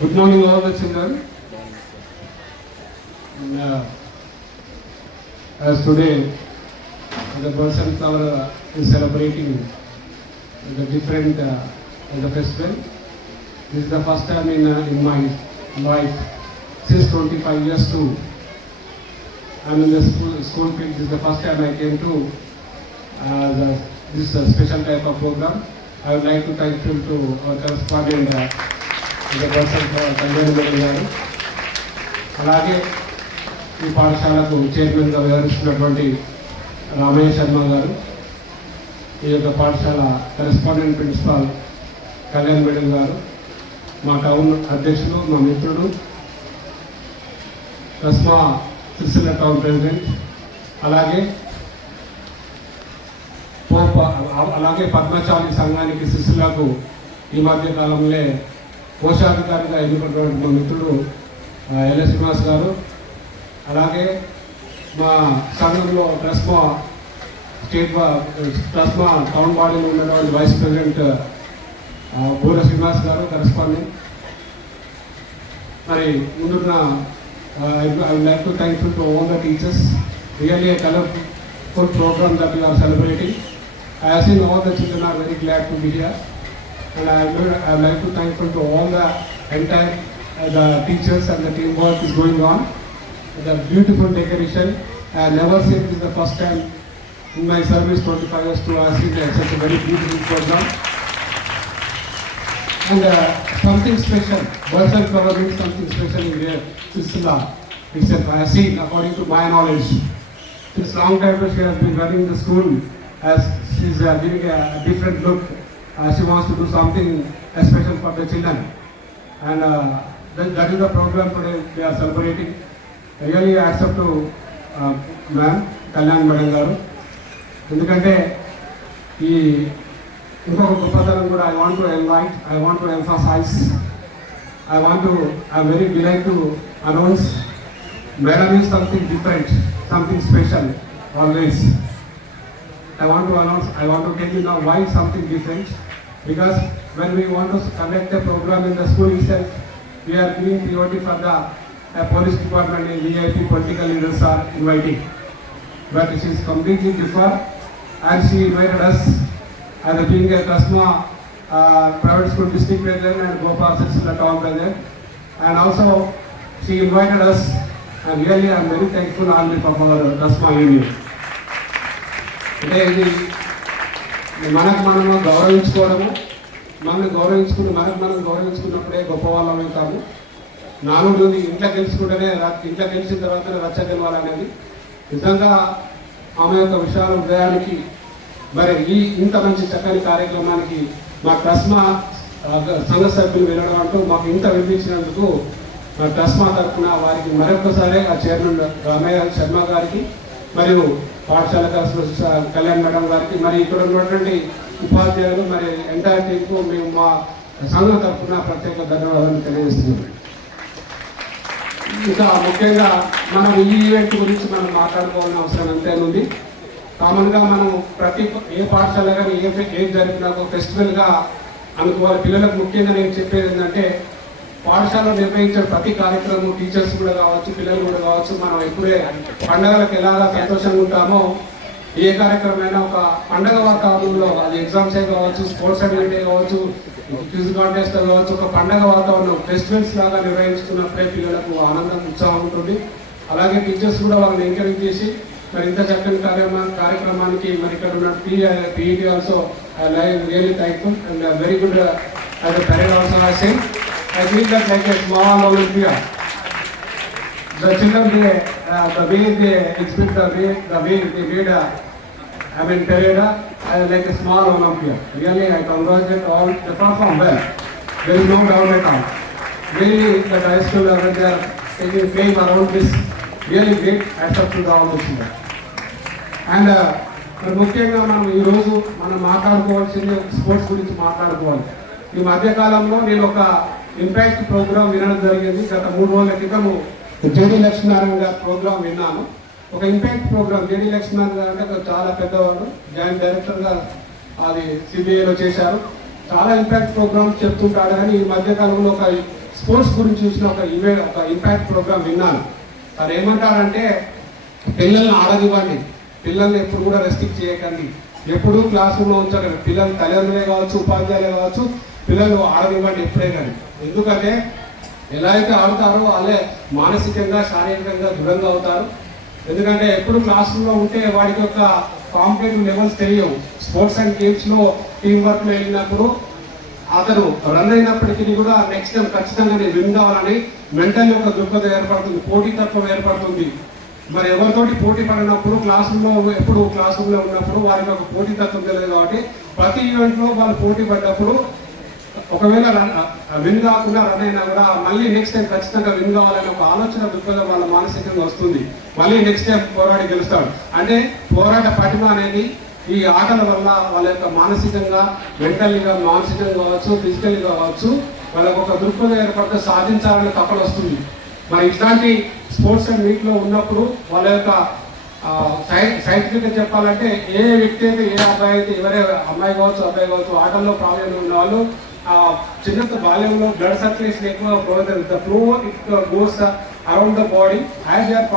Good morning, all the children. And, as today, the Person Flower is celebrating the different the festival. This is the first time in my life since 25 years too. I'm in the school field. This is the first time I came to this special type of program. I would like to thank you to our correspondent the Person Kalyan Medal గారు, అలాగే ఈ పాఠశాలకు చైర్మన్గా వ్యవహరిస్తున్నటువంటి రామయ్య శర్మ గారు, ఈ యొక్క పాఠశాల correspondent principal Kalyan madam గారు, మా టౌన్ అధ్యక్షులు, మా మిత్రుడు కస్మా సిరిసిల్ల టౌన్ ప్రెసిడెంట్, అలాగే పద్మశాలి సంఘానికి సిరిసిల్లకు ఈ మధ్య కాలంలో కోశాధికారిగా ఎన్నుకున్నటువంటి మా మిత్రుడు ఎల్ శ్రీనివాస్ గారు, అలాగే మా సంఘంలో ట్రస్మా టౌన్ బాడీలో ఉన్నటువంటి వైస్ ప్రెసిడెంట్ బూర శ్రీనివాస్ గారు కరెస్పాండెంట్. మరి ముందున్న I would like to thank you to all the teachers. Really a colorful program that you are celebrating. I have seen all the children are very glad to be here. And I would like to thank you to all the entire the teachers and the teamwork is going on. The beautiful decoration. I have never seen this is the first time in my service 25 years to have seen such a very beautiful program. And something special. Person Flower means something special in here. Sisla itself, I have seen according to my knowledge. Since long time she has been running the school as she is giving a different look. She wants to do something special for the children. And that is the program today we are celebrating. Really I accept to ma'am Kalyan Madam garu. ఎందుకంటే ఈ ఇంకొక గొప్పతనం కూడా I want to emphasize, I'm very delighted to announce Madam is something different, something special always. I want to tell you now why something different. Because when we want to conduct a program in the school itself, we are giving priority for the police department and VIP political leaders are inviting. But she is completely different, and she invited us as being a Kasma private school district president and Gopal Sirsila town president, and also she invited us, and really I am very thankful on behalf of our Kasma union. అంటే ఇది మనము గౌరవించుకోవడము, మనం గౌరవించుకున్నప్పుడే గొప్ప వాళ్ళం అవుతాము. నాలుగు ఇంట్లో గెలుచుకుంటేనే ఇంట్లో గెలిచిన తర్వాత రచ్చ గెలవాలనేది నిజంగా ఆమె యొక్క విషయాల హృదయానికి మరి ఇంత మంచి చక్కని కార్యక్రమానికి మా ట్రస్మా సంఘ సభ్యులు వెళ్ళడం అంటూ మాకు ఇంత వినిపించినందుకు మా ట్రస్మా తరఫున వారికి మరొకసారి ఆ చైర్మన్ రామయ్య శర్మ గారికి మరియు పాఠశాల కళ్యాణ్ మేడం గారికి మరి ఇక్కడ ఉన్నటువంటి ఉపాధ్యాయులు మరి ఎంటైర్ టీంకు మేము మా సంఘం తరఫున ప్రత్యేక ధన్యవాదాలు తెలియజేస్తున్నాం. ఇంకా ముఖ్యంగా మనం ఈ ఈవెంట్ గురించి మనం మాట్లాడుకోవాల్సిన అవసరం ఎంతైనా. కామన్గా మనం ఏ పాఠశాల కానీ ఏం జరిపినా ఒక ఫెస్టివల్గా అనుకోవాలి. పిల్లలకు ముఖ్యంగా నేను చెప్పేది ఏంటంటే పాఠశాలలో నిర్వహించే ప్రతి కార్యక్రమం టీచర్స్ కూడా కావచ్చు, పిల్లలు కూడా కావచ్చు, మనం ఎప్పుడే పండుగలకు ఎలాగా సంతోషంగా ఉంటామో ఏ కార్యక్రమమైనా ఒక పండుగ వాతావరణంలో, అది ఎగ్జామ్సే కావచ్చు, స్పోర్ట్స్ ఈవెంటే కావచ్చు, క్విజ్ కాంటెస్ట్ కావచ్చు, ఒక పండుగ వాతావరణం ఫెస్టివల్స్ లాగా నిర్వహించుకున్నప్పుడే పిల్లలకు ఆనందం, ఉత్సాహం ఉంటుంది. అలాగే టీచర్స్ కూడా వాళ్ళని ఎంకరేజ్ చేసి మరి ఇంత చక్కని కార్యక్రమానికి మరి ఇక్కడ ఉన్న PET also really thankful and very good as a parent also I say I feel that like a small Olympia. The children the way they exhibit the way they made parade like a small Olympia. Really I congratulate all. They perform well. There is no doubt at all. Really the high school when they are taking fame around this really great accept to all the children. And ముఖ్యంగా మనం ఈరోజు మాట్లాడుకోవాల్సింది sports గురించి మాట్లాడుకోవాలి. ఈ మధ్యకాలంలో నేను ఒక impact programme వినడం జరిగింది. గత 3 రోజుల క్రితము జేడి లక్ష్మీనారాయణ గారి ప్రోగ్రామ్ విన్నాను. ఒక ఇంపాక్ట్ ప్రోగ్రామ్. జేడి లక్ష్మీనారాయణ గారు అంటే చాలా పెద్దవాళ్ళు, జాయింట్ డైరెక్టర్గా అది CBIలో చేశారు. చాలా ఇంపాక్ట్ ప్రోగ్రామ్స్ చెప్తుంటాడు. కానీ ఈ మధ్యకాలంలో ఒక స్పోర్ట్స్ గురించి చూసిన ఒక ఇంపాక్ట్ ప్రోగ్రామ్ విన్నాను. తను ఏమంటారంటే పిల్లల్ని ఆడనివ్వండి, పిల్లల్ని ఎప్పుడు కూడా రెస్ట్రిక్ట్ చేయకండి, ఎప్పుడు క్లాస్ రూమ్లో ఉంచాలి. పిల్లలు తల్లిదండ్రులే కావచ్చు, ఉపాధ్యాయులే కావచ్చు, పిల్లలు ఆడనివ్వండి ఎప్పుడే కానీ. ఎందుకంటే ఎలా అయితే ఆడుతారో వాళ్ళే మానసికంగా శారీరకంగా దృఢంగా అవుతారు. ఎందుకంటే ఎప్పుడు క్లాస్ రూమ్లో ఉంటే వాడికి యొక్క కాంపిటేటివ్ లెవెల్స్ తెలియవు. స్పోర్ట్స్ అండ్ గేమ్స్లో టీం వర్క్లో వెళ్ళినప్పుడు అతను రన్ అయినప్పటికీ కూడా నెక్స్ట్ టైం ఖచ్చితంగా నేను విన్ కావాలని మెంటల్ యొక్క దృక్పథం ఏర్పడుతుంది, పోటీతత్వం ఏర్పడుతుంది. మరి ఎవరితోటి పోటీ పడినప్పుడు క్లాస్ రూమ్లో ఎప్పుడు క్లాస్ రూమ్లో ఉన్నప్పుడు వారికి ఒక పోటీతత్వం తెలియదు. కాబట్టి ప్రతి ఈవెంట్లో వాళ్ళు పోటీ పడ్డప్పుడు ఒకవేళ విన్ కాకుండా రన్ అయినా కూడా మళ్ళీ నెక్స్ట్ టైం ఖచ్చితంగా విన్ కావాలనే ఒక ఆలోచన దృక్పథం వాళ్ళ మానసికంగా వస్తుంది. మళ్ళీ నెక్స్ట్ టైం పోరాడి గెలుస్తాడు. అంటే పోరాట పటిమ అనేది ఈ ఆటల వల్ల వాళ్ళ యొక్క మానసికంగా, మెంటల్గా, మానసికంగా కావచ్చు, ఫిజికల్గా కావచ్చు, వాళ్ళకు ఒక దృక్పథం ఏర్పడితే సాధించాలనే తపన వస్తుంది. మరి ఇట్లాంటి స్పోర్ట్స్ అండ్ మీట్లో ఉన్నప్పుడు వాళ్ళ యొక్క సైంటిఫిక్గా చెప్పాలంటే ఏ వ్యక్తి అయితే, ఏ అబ్బాయి అయితే, ఎవరే అమ్మాయి కావచ్చు, అబ్బాయి కావచ్చు, ఆటల్లో ప్రాబ్లం ఉన్న వాళ్ళు చిన్న బాల్యంలో బ్లడ్ సర్క్యులేషన్ ఎక్కువ పోతుంది. The flow it goes around the body as they are